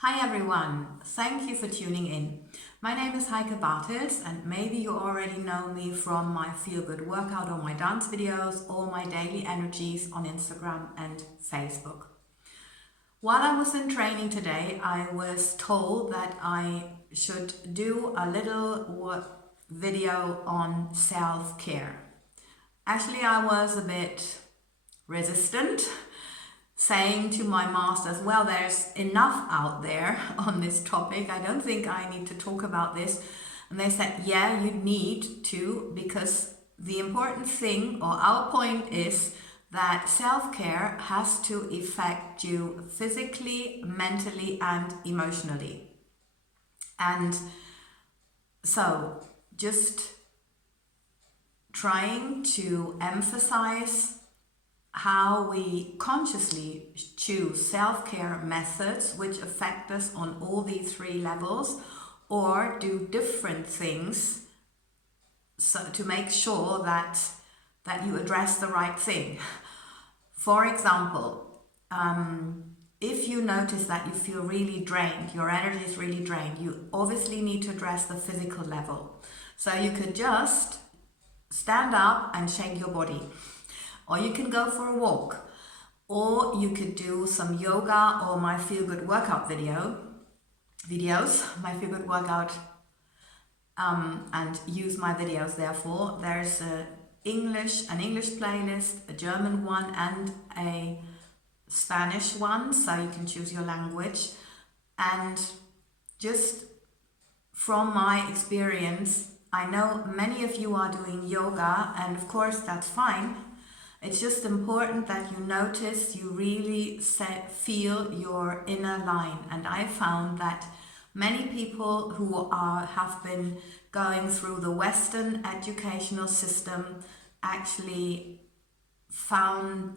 Hi everyone, thank you for tuning in. My name is Heike and maybe you already know me from my feel good workout or my dance videos or my daily energies on Instagram and Facebook. While I was in training today, I was told that I should do a little video on self-care. Actually, I was a bit resistant, saying to my masters, well, there's enough out there on this topic. I don't think I need to talk about this. And they said, yeah, you need to, because the important thing or our point is that self-care has to affect you physically, mentally, and emotionally. And so just trying to emphasize how we consciously choose self-care methods which affect us on all these three levels, or do different things so to make sure that you address the right thing. For example, if you notice that you feel really drained, your energy is really drained, you obviously need to address the physical level. So you could just stand up and shake your body. Or you can go for a walk, or you could do some yoga or my feel good workout videos, my feel good workout, and use my videos. Therefore, there's an English playlist, a German one, and a Spanish one, so you can choose your language. And just from my experience, I know many of you are doing yoga, and of course that's fine. It's just important that you notice, you really feel your inner line. And I found that many people who have been going through the Western educational system actually found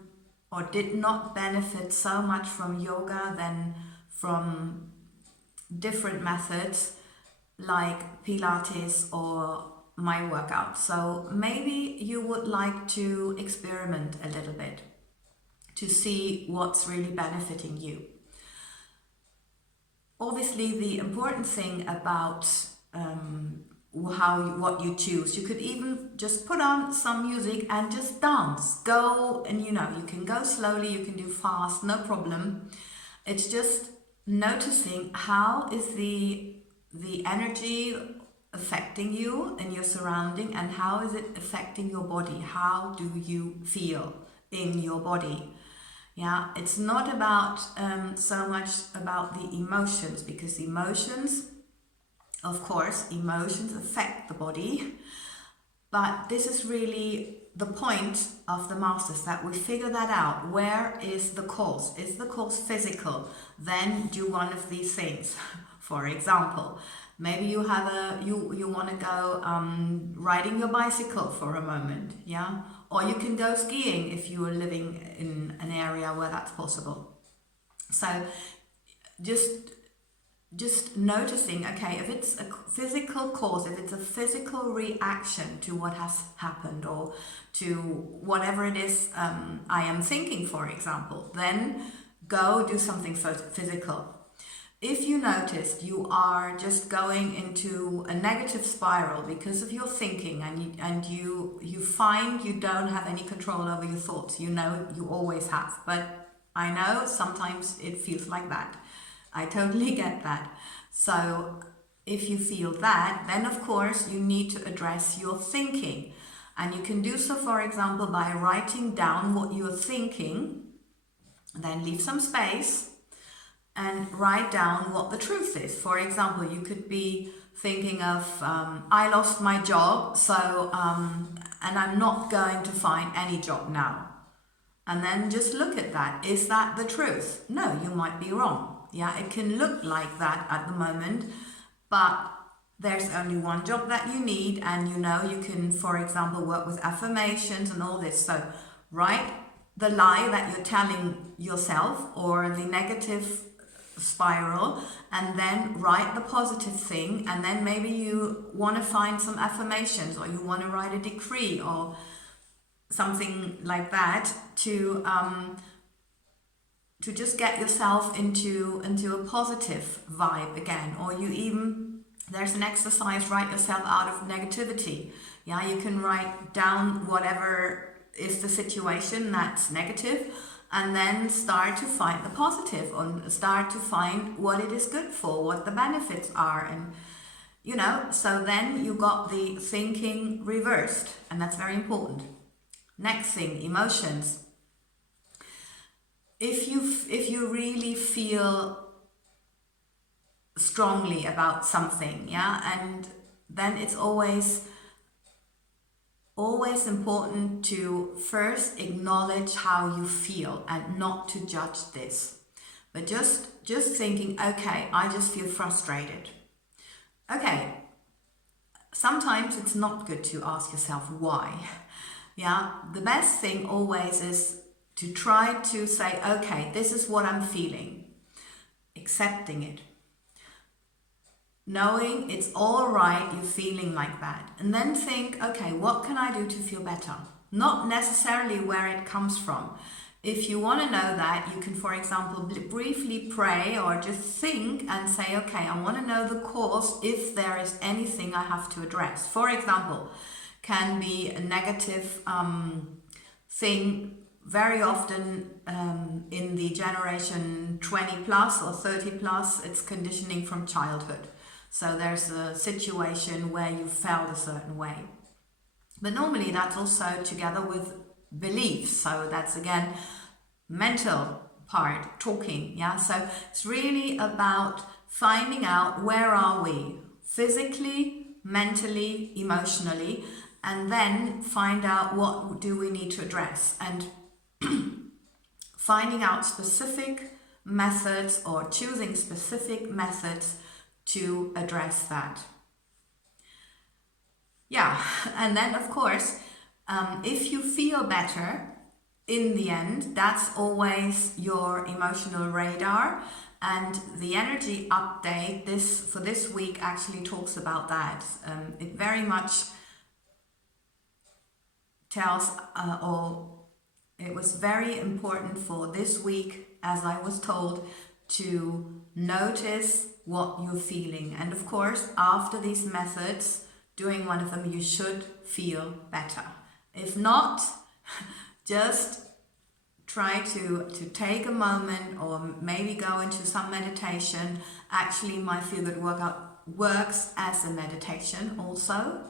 or did not benefit so much from yoga than from different methods like Pilates or my workout. So maybe you would like to experiment a little bit to see what's really benefiting you. Obviously, the important thing about what you choose, you could even just put on some music and just dance. Go, and you can go slowly, you can do fast, no problem. It's just noticing how is the energy affecting you and your surrounding, and how is it affecting your body? How do you feel in your body? Yeah, it's not about so much about the emotions, because emotions, of course, emotions affect the body, but this is really the point of the masters, that we figure that out. Where is the cause? Is the cause physical? Then do one of these things. For example, maybe you have you want to go riding your bicycle for a moment, yeah? Or you can go skiing if you are living in an area where that's possible. So just noticing, okay, if it's a physical cause, if it's a physical reaction to what has happened or to whatever it is I am thinking, for example, then go do something physical. If you noticed you are just going into a negative spiral because of your thinking, and you find you don't have any control over your thoughts, you always have, but I know sometimes it feels like that. I totally get that. So if you feel that, then of course you need to address your thinking. And you can do so, for example, by writing down what you're thinking, then leave some space and write down what the truth is. For example, you could be thinking of, I lost my job, so and I'm not going to find any job now. And then just look at that. Is that the truth? No, you might be wrong. Yeah, it can look like that at the moment, but there's only one job that you need, and you can, for example, work with affirmations and all this. So write the lie that you're telling yourself, or the negative spiral, and then write the positive thing. And then maybe you want to find some affirmations, or you want to write a decree or something like that to to just get yourself into a positive vibe again. Or you even, there's an exercise, write yourself out of negativity. Yeah, you can write down whatever is the situation that's negative, and then start to find the positive, and start to find what it is good for, what the benefits are. And you know, so then you got the thinking reversed, and that's very important. Next thing, emotions. If you really feel strongly about something, yeah, and then it's always important to first acknowledge how you feel and not to judge this, but just thinking, okay, I just feel frustrated. Okay, sometimes it's not good to ask yourself why. Yeah, the best thing always is to try to say, okay, this is what I'm feeling, accepting it, knowing it's all right, you're feeling like that, and then think, okay, what can I do to feel better? Not necessarily where it comes from. If you want to know that, you can, for example, briefly pray or just think and say, okay, I want to know the cause if there is anything I have to address. For example, can be a negative thing. Very often in the generation 20 plus or 30 plus, it's conditioning from childhood. So there's a situation where you felt a certain way. But normally that's also together with beliefs. So that's again mental part, talking. Yeah. So it's really about finding out where are we physically, mentally, emotionally, and then find out what do we need to address, and finding out specific methods or choosing specific methods to address that. Yeah, and then of course, if you feel better, in the end, that's always your emotional radar, and the energy update for this week actually talks about that. It very much tells, or it was very important for this week, as I was told, to notice what you're feeling. And of course, after these methods, doing one of them, you should feel better. If not, just try to take a moment or maybe go into some meditation. Actually, my Feel Good workout works as a meditation also.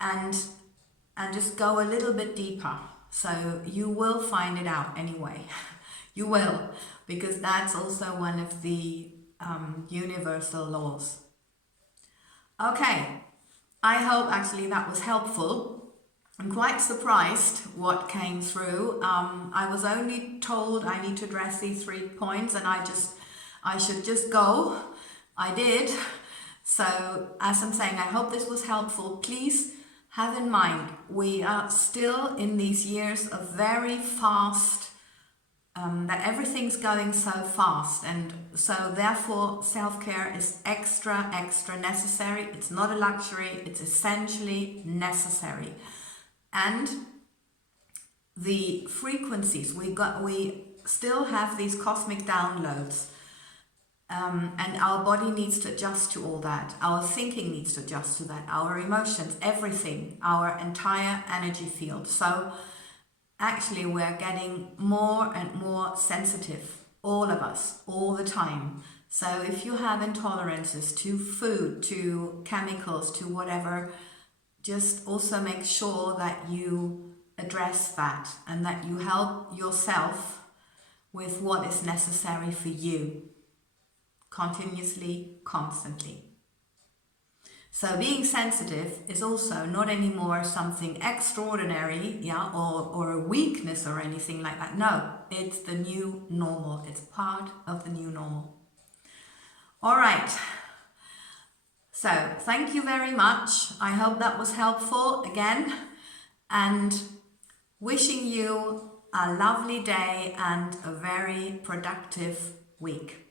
And just go a little bit deeper. So you will find it out anyway. You will, because that's also one of the universal laws. Okay, I hope actually that was helpful. I'm quite surprised what came through. I was only told I need to address these 3 points, and I should just go. I did. So as I'm saying, I hope this was helpful. Please have in mind, we are still in these years of very fast, that everything's going so fast, and so therefore self-care is extra necessary. It's not a luxury, it's essentially necessary. And the frequencies, we still have these cosmic downloads, and our body needs to adjust to all that. Our thinking needs to adjust to that. Our emotions, everything, our entire energy field. So actually we're getting more and more sensitive, all of us, all the time. So if you have intolerances to food, to chemicals, to whatever, just also make sure that you address that and that you help yourself with what is necessary for you, continuously, constantly. So being sensitive is also not anymore something extraordinary, yeah, or a weakness or anything like that. No, it's the new normal. It's part of the new normal. All right. So thank you very much. I hope that was helpful again, and wishing you a lovely day and a very productive week.